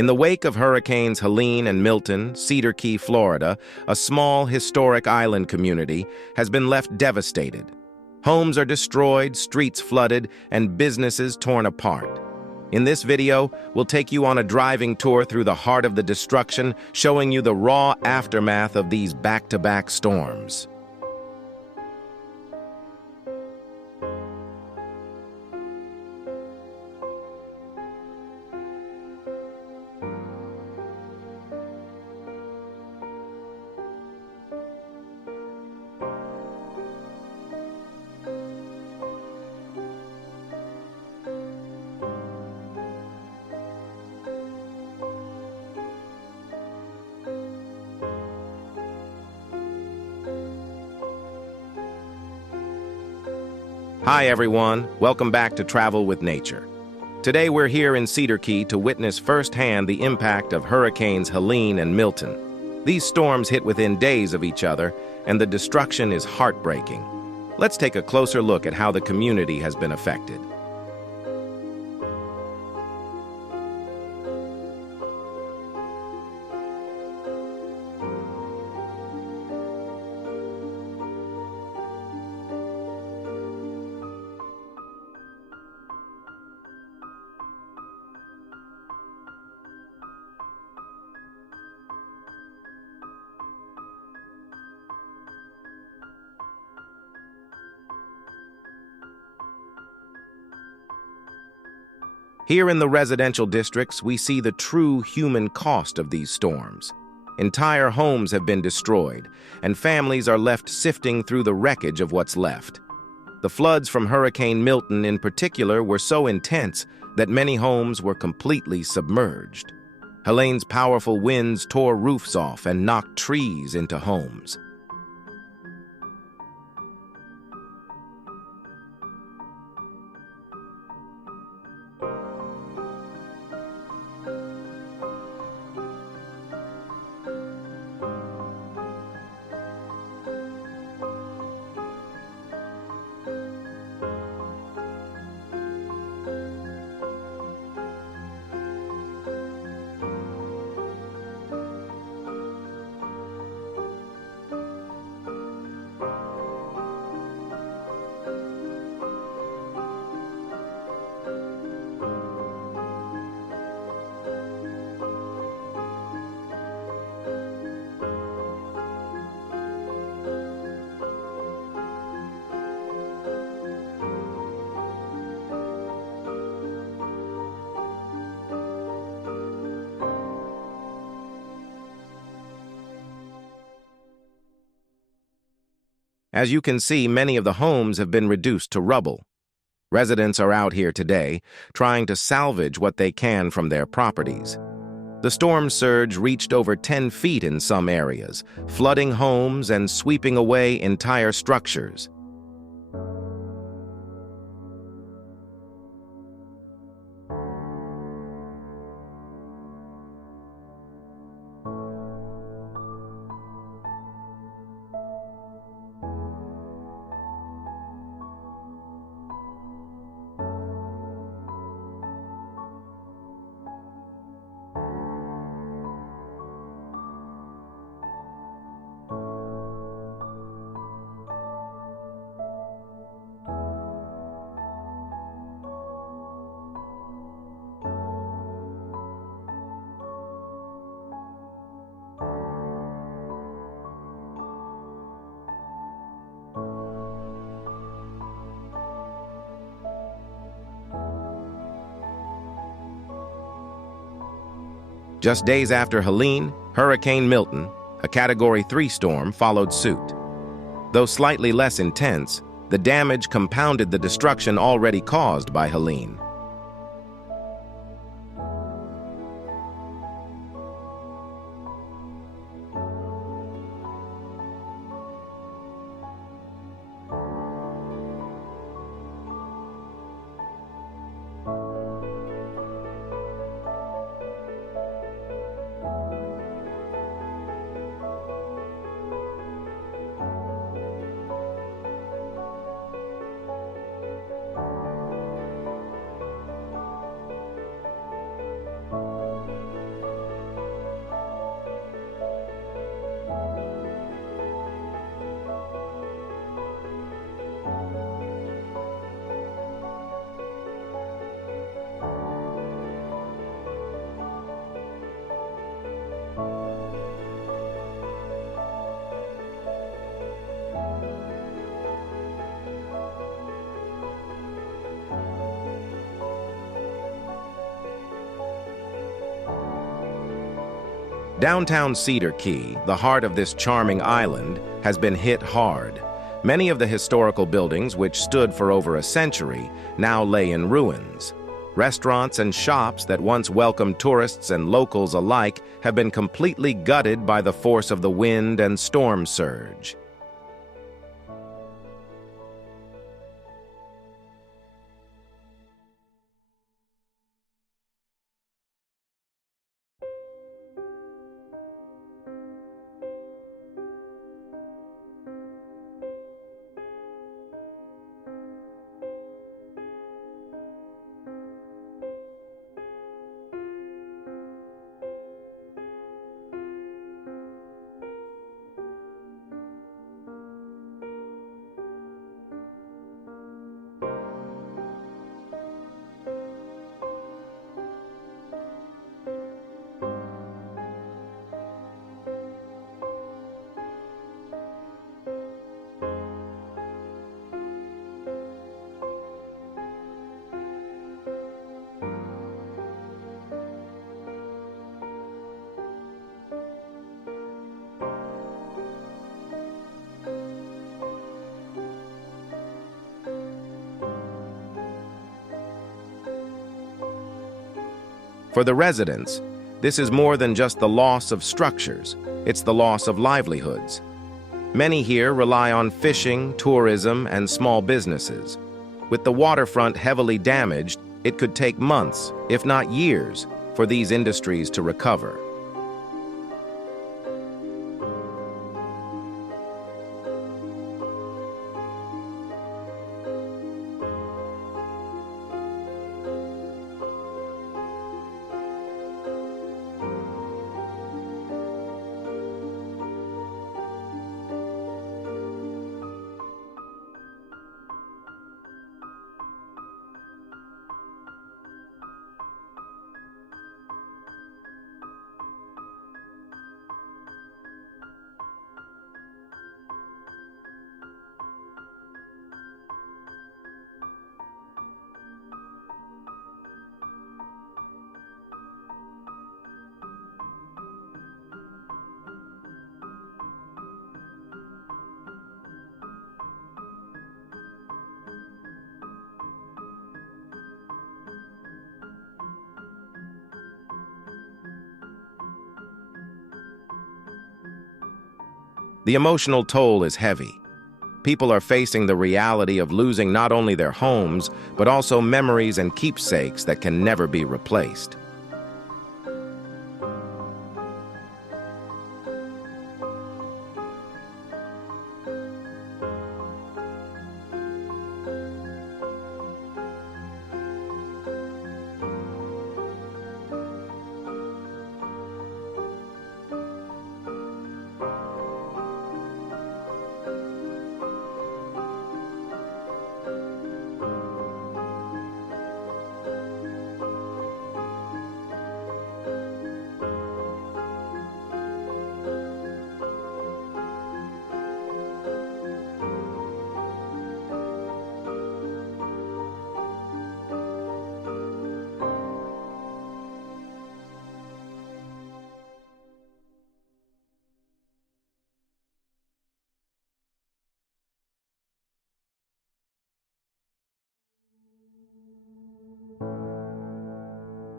In the wake of Hurricanes Helene and Milton, Cedar Key, Florida, a small historic island community has been left devastated. Homes are destroyed, streets flooded, and businesses torn apart. In this video, we'll take you on a driving tour through the heart of the destruction, showing you the raw aftermath of these back-to-back storms. Hi everyone, welcome back to Travel with Nature. Today we're here in Cedar Key to witness firsthand the impact of Hurricanes Helene and Milton. These storms hit within days of each other, and the destruction is heartbreaking. Let's take a closer look at how the community has been affected. Here in the residential districts, we see the true human cost of these storms. Entire homes have been destroyed, and families are left sifting through the wreckage of what's left. The floods from Hurricane Milton in particular were so intense that many homes were completely submerged. Helene's powerful winds tore roofs off and knocked trees into homes. As you can see, many of the homes have been reduced to rubble. Residents are out here today, trying to salvage what they can from their properties. The storm surge reached over 10 feet in some areas, flooding homes and sweeping away entire structures. Just days after Helene, Hurricane Milton, a Category 3 storm, followed suit. Though slightly less intense, the damage compounded the destruction already caused by Helene. Downtown Cedar Key, the heart of this charming island, has been hit hard. Many of the historical buildings, which stood for over a century, now lay in ruins. Restaurants and shops that once welcomed tourists and locals alike have been completely gutted by the force of the wind and storm surge. For the residents, this is more than just the loss of structures, it's the loss of livelihoods. Many here rely on fishing, tourism, and small businesses. With the waterfront heavily damaged, it could take months, if not years, for these industries to recover. The emotional toll is heavy. People are facing the reality of losing not only their homes, but also memories and keepsakes that can never be replaced.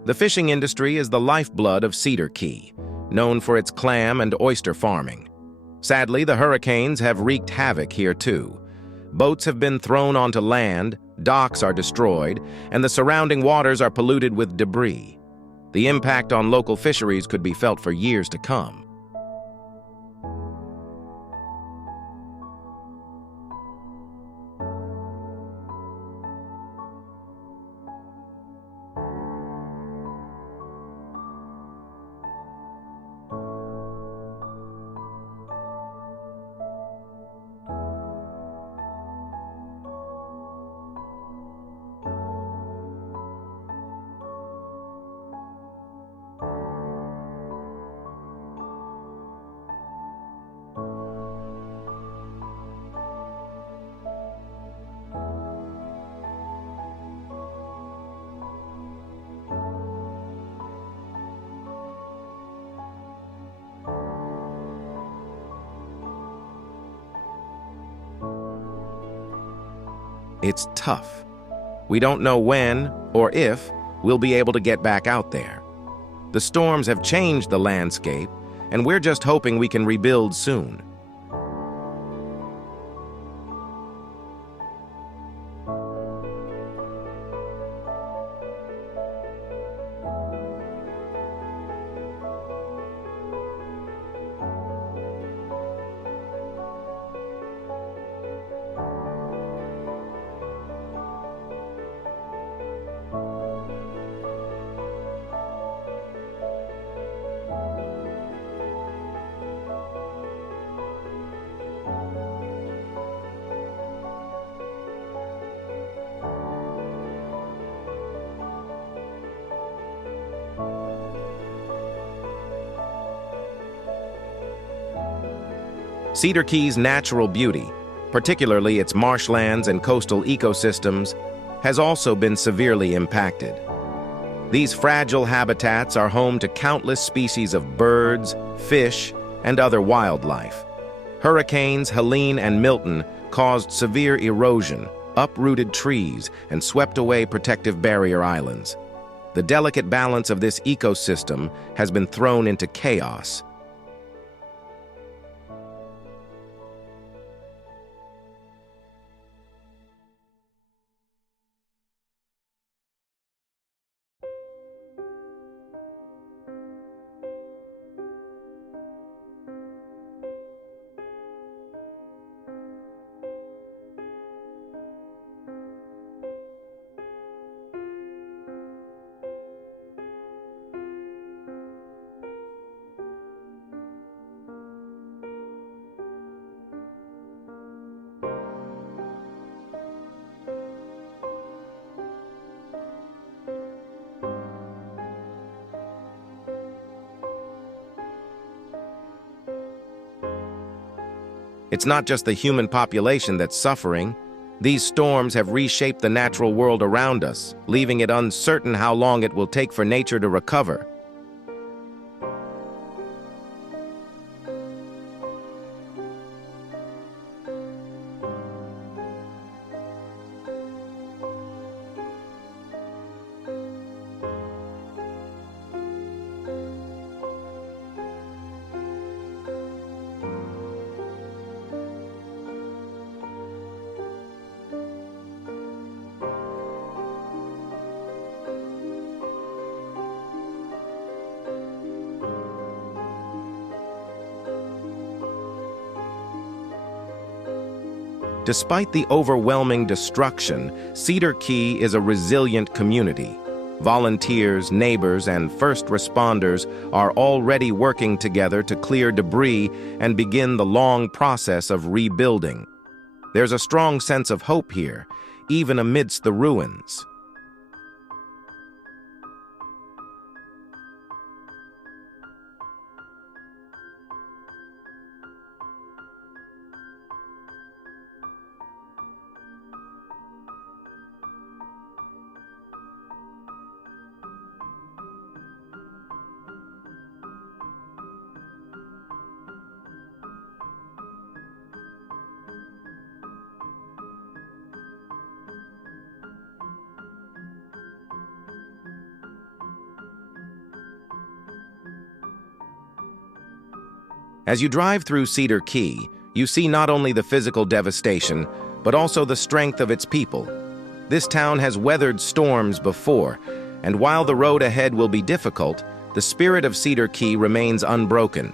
The fishing industry is the lifeblood of Cedar Key, known for its clam and oyster farming. Sadly, the hurricanes have wreaked havoc here too. Boats have been thrown onto land, docks are destroyed, and the surrounding waters are polluted with debris. The impact on local fisheries could be felt for years to come. It's tough. We don't know when or if we'll be able to get back out there. The storms have changed the landscape, and we're just hoping we can rebuild soon. Cedar Key's natural beauty, particularly its marshlands and coastal ecosystems, has also been severely impacted. These fragile habitats are home to countless species of birds, fish, and other wildlife. Hurricanes Helene and Milton caused severe erosion, uprooted trees, and swept away protective barrier islands. The delicate balance of this ecosystem has been thrown into chaos. It's not just the human population that's suffering. These storms have reshaped the natural world around us, leaving it uncertain how long it will take for nature to recover. Despite the overwhelming destruction, Cedar Key is a resilient community. Volunteers, neighbors, and first responders are already working together to clear debris and begin the long process of rebuilding. There's a strong sense of hope here, even amidst the ruins. As you drive through Cedar Key, you see not only the physical devastation, but also the strength of its people. This town has weathered storms before, and while the road ahead will be difficult, the spirit of Cedar Key remains unbroken.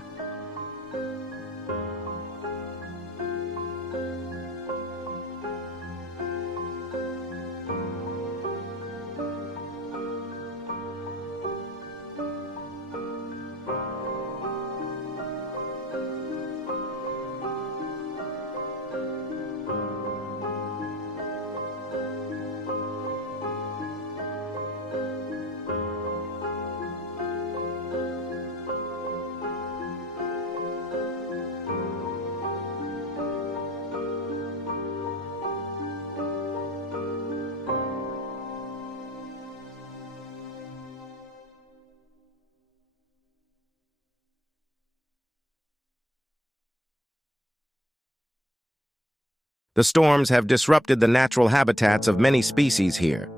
The storms have disrupted the natural habitats of many species here.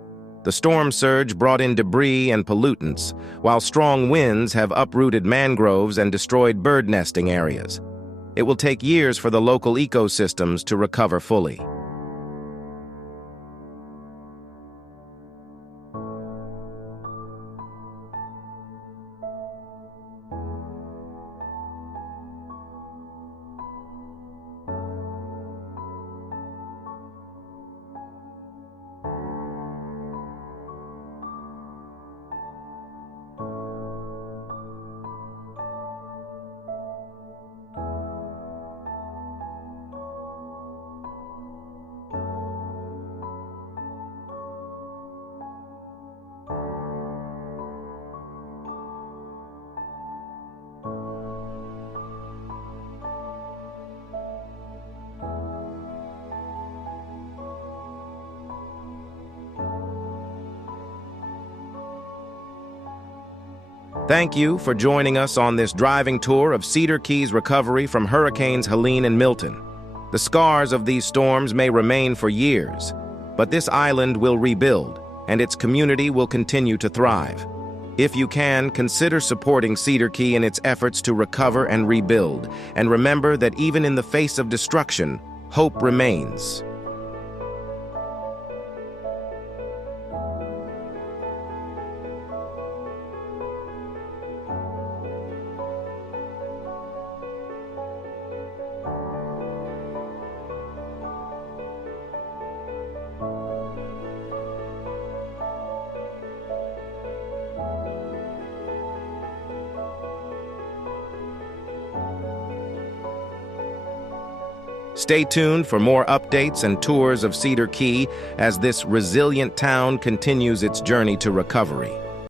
The storm surge brought in debris and pollutants, while strong winds have uprooted mangroves and destroyed bird nesting areas. It will take years for the local ecosystems to recover fully. Thank you for joining us on this driving tour of Cedar Key's recovery from Hurricanes Helene and Milton. The scars of these storms may remain for years, but this island will rebuild, and its community will continue to thrive. If you can, consider supporting Cedar Key in its efforts to recover and rebuild, and remember that even in the face of destruction, hope remains. Stay tuned for more updates and tours of Cedar Key as this resilient town continues its journey to recovery.